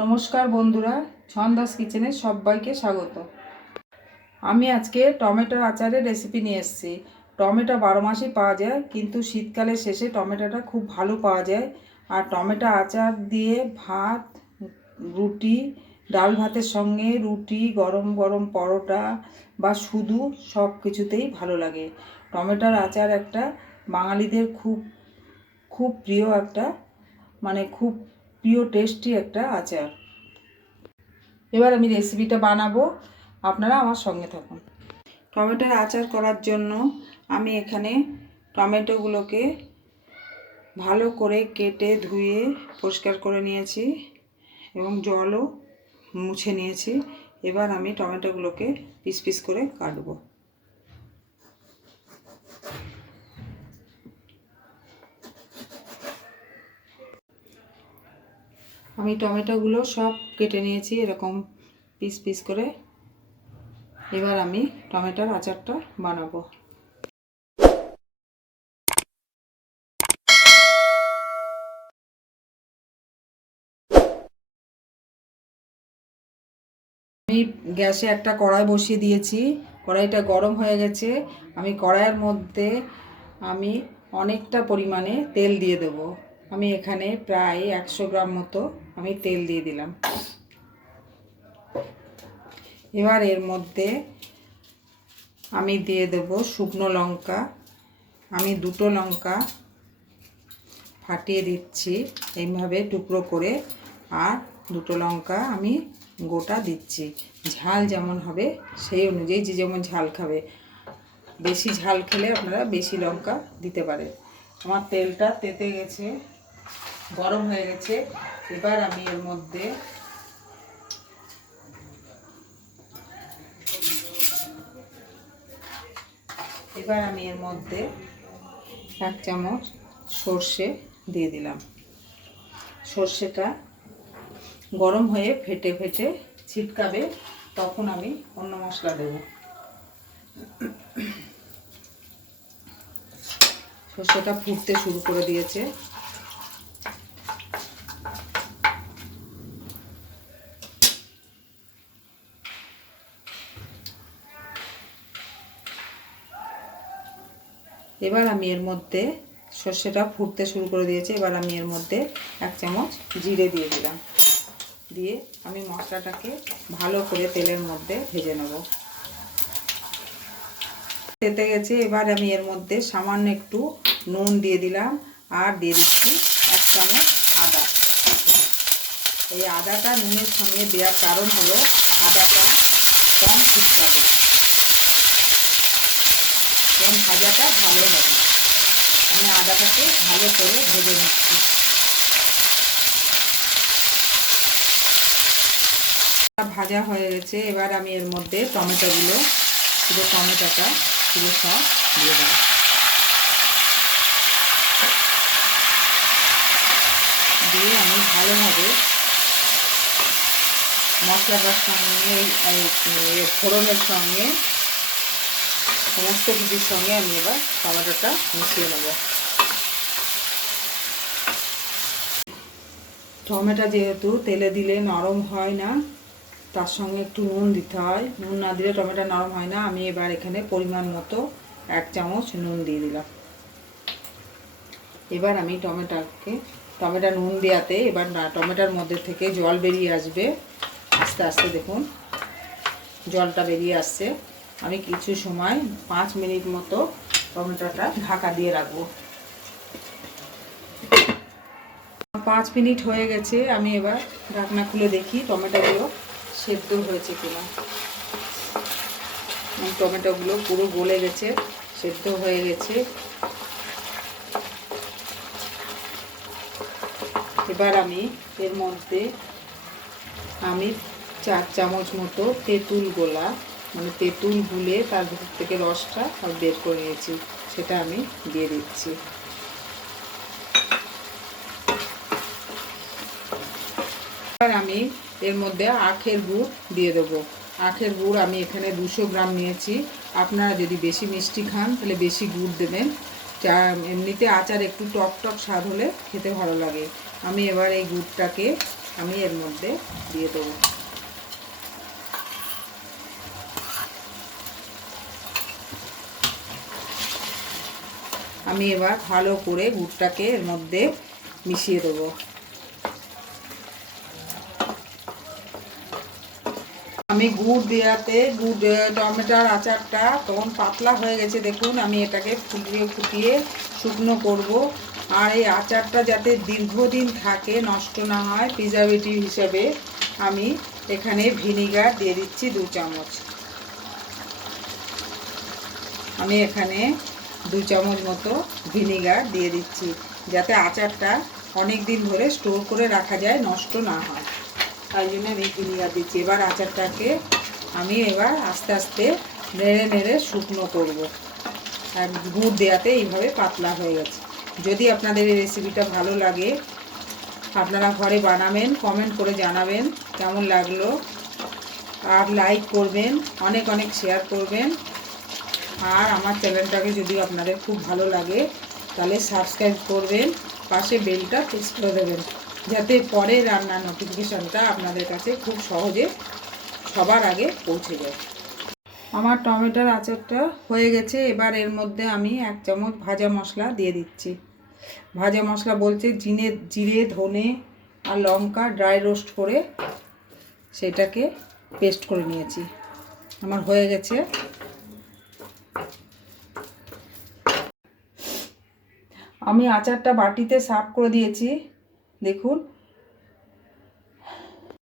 নমস্কার বন্ধুরা, ছন্দাস কিচেনে সবাইকে স্বাগত। আমি আজকে টমেটোর আচারের রেসিপি নিয়ে এসেছি। টমেটো বারো মাসই পাওয়া যায়, কিন্তু শীতকালের শেষে টমেটোটা খুব ভালো পাওয়া যায়। আর টমেটো আচার দিয়ে ভাত, রুটি, ডাল ভাতের সঙ্গে রুটি, গরম গরম পরোটা বা শুধু সব কিছুতেই ভালো লাগে। টমেটোর আচার একটা বাঙালিদের খুব খুব প্রিয় একটা মানে খুব প্রিয় টেস্টি একটা আচার। এবার আমি রেসিপিটা বানাবো। আপনারা আমার সঙ্গে থাকুন। টমেটোর আচার করার জন্য আমি এখানে টমেটোগুলোকে ভালো করে কেটে ধুয়ে পরিষ্কার করে নিয়েছি এবং জলও মুছে নিয়েছি। এবার আমি টমেটোগুলোকে পিস পিস করে কাটবো। আমি টমেটোগুলো সব কেটে নিয়েছি এরকম পিস পিস করে। এবার আমি টমেটোর আচারটা বানাবো। আমি গ্যাসে একটা কড়াই বসিয়ে দিয়েছি। কড়াইটা গরম হয়ে গেছে। আমি কড়াইয়ের মধ্যে আমি অনেকটা পরিমাণে তেল দিয়ে দেবো। আমি এখানে প্রায় একশো গ্রাম মতো আমি তেল দিয়ে দিলাম। এবার এর মধ্যে আমি দিয়ে দেব শুকনো লঙ্কা। আমি দুটো লঙ্কা ফাটিয়ে দিচ্ছি এইভাবে টুকরো করে, আর দুটো লঙ্কা আমি গোটা দিচ্ছি। ঝাল যেমন হবে সেই অনুযায়ী যে যেমন ঝাল খাবে। বেশি ঝাল খেলে আপনারা বেশি লঙ্কা দিতে পারেন। আমার তেলটা তেতে গেছে। গরম হয়ে গেছে। এবার আমি এর মধ্যে এবার আমি এর মধ্যে এক চামচ সর্ষে দিয়ে দিলাম। সর্ষেটা গরম হয়ে ফেটে ফেটে ছিটকাবে, তখন আমি অন্য মশলা দেব। সর্ষেটা ফুটতে শুরু করে দিয়েছে। এবার আমি এর মধ্যে সর্ষেটা ফুটতে শুরু করে দিয়েছে। এবার আমি এর মধ্যে এক চামচ জিরে দিয়ে দিলাম। দিয়ে আমি মশলাটাকে ভালো করে তেলের মধ্যে ভেজে নেব। তেতে গেছে, এবার আমি এর মধ্যে সামান্য একটু নুন দিয়ে দিলাম আর দিয়ে দিচ্ছি এক চামচ আদা। এই আদাটা নুনের সঙ্গে দেওয়ার কারণ হলো আদাটা কম ফুটকাবে এবং ভাজাটা ভালো হবে। আমি আদাটাকে ভালো করে ভেজে নিচ্ছি। ভাজা হয়ে গেছে, এবার আমি এর মধ্যে টমেটোগুলো পুরো টমেটোটা পুরো সব দিয়ে দেবো। দিয়ে আমি ভালোভাবে মশলাটার সঙ্গে ফোড়নের সঙ্গে সমস্ত কিছুর সঙ্গে আমি এবার টমেটোটা মিশিয়ে নেব। টমেটো যেহেতু তেলে দিলে নরম হয় না, তার সঙ্গে একটু নুন দিতে হয়। নুন না দিলে টমেটো নরম হয় না। আমি এবার এখানে পরিমাণ মতো এক চামচ নুন দিয়ে দিলাম। এবার আমি টমেটোকে, টমেটো নুন দেওয়াতে এবার টমেটোর মধ্যে থেকে জল বেরিয়ে আসবে। আস্তে আস্তে দেখুন, জলটা বেরিয়ে আসছে। আমি কিছু সময় পাঁচ মিনিট মতো টমেটোটা ঢাকা দিয়ে রাখব। পাঁচ মিনিট হয়ে গেছে, আমি এবার ঢাকনা খুলে দেখি টমেটোগুলো সেদ্ধ হয়েছে কিনা। টমেটোগুলো পুরো গলে গেছে, সেদ্ধ হয়ে গেছে। এবার আমি এর মধ্যে আমি চার চামচ মতো তেঁতুল গোলা মানে তেঁতুল গুলে তার ভিতর থেকে রসটা সব বের করে নিয়েছি, সেটা আমি দিয়ে দিচ্ছি। এবার আমি এর মধ্যে আখের গুড় দিয়ে দেবো। আখের গুড় আমি এখানে দুশো গ্রাম নিয়েছি। আপনারা যদি বেশি মিষ্টি খান, তাহলে বেশি গুড় দেবেন। চা এমনিতে আচার একটু টক টক স্বাদ হলে খেতে ভালো লাগে। আমি এবার এই গুড়টাকে আমি এর মধ্যে দিয়ে দেবো। আমি এবার ভালো করে গুড়টাকে এর মধ্যে মিশিয়ে দেবো। আমি গুড় দেওয়াতে, গুড় টমেটোর আচারটা তখন পাতলা হয়ে গেছে, দেখুন, আমি এটাকে ফুটিয়ে ফুটিয়ে শুকনো করব। আর এই আচারটা যাতে দীর্ঘদিন থাকে, নষ্ট না হয় প্রিজারভেটিভ হিসাবে আমি এখানে ভিনিগার দিয়ে দিচ্ছি দু চামচ। আমি এখানে দু চামচ মতো ভিনিগার দিয়ে দিচ্ছি, যাতে আচারটা অনেক দিন ধরে স্টোর করে রাখা যায়, নষ্ট না হয়। তাই জন্য আমি ভিনিগার দিচ্ছি। এবার আচারটাকে আমি এবার আস্তে আস্তে নেড়ে নেড়ে শুকনো করব। আর গুড় দেওয়াতে এইভাবে পাতলা হয়ে গেছে। যদি আপনাদের এই রেসিপিটা ভালো লাগে, আপনারা ঘরে বানাবেন কমেন্ট করে জানাবেন কেমন লাগল। আর লাইক করবেন, অনেক অনেক শেয়ার করবেন। আর আমার চ্যানেলটাকে যদি আপনাদের খুব ভালো লাগে, তাহলে সাবস্ক্রাইব করবেন, পাশে বেলটা প্রেস করে দেবেন, যাতে পরে রান্নার নোটিফিকেশানটা আপনাদের কাছে খুব সহজে সবার আগে পৌঁছে যায়। আমার টমেটোর আচারটা হয়ে গেছে, এবার এর মধ্যে আমি এক চামচ ভাজা মশলা দিয়ে দিচ্ছি। ভাজা মশলা বলতে জিনে, জিরে, ধনে আর লঙ্কা ড্রাই রোস্ট করে সেটাকে পেস্ট করে নিয়েছি। আমার হয়ে গেছে। আমি আচারটা বাটিতে সার্ভ করে দিয়েছি দেখুন।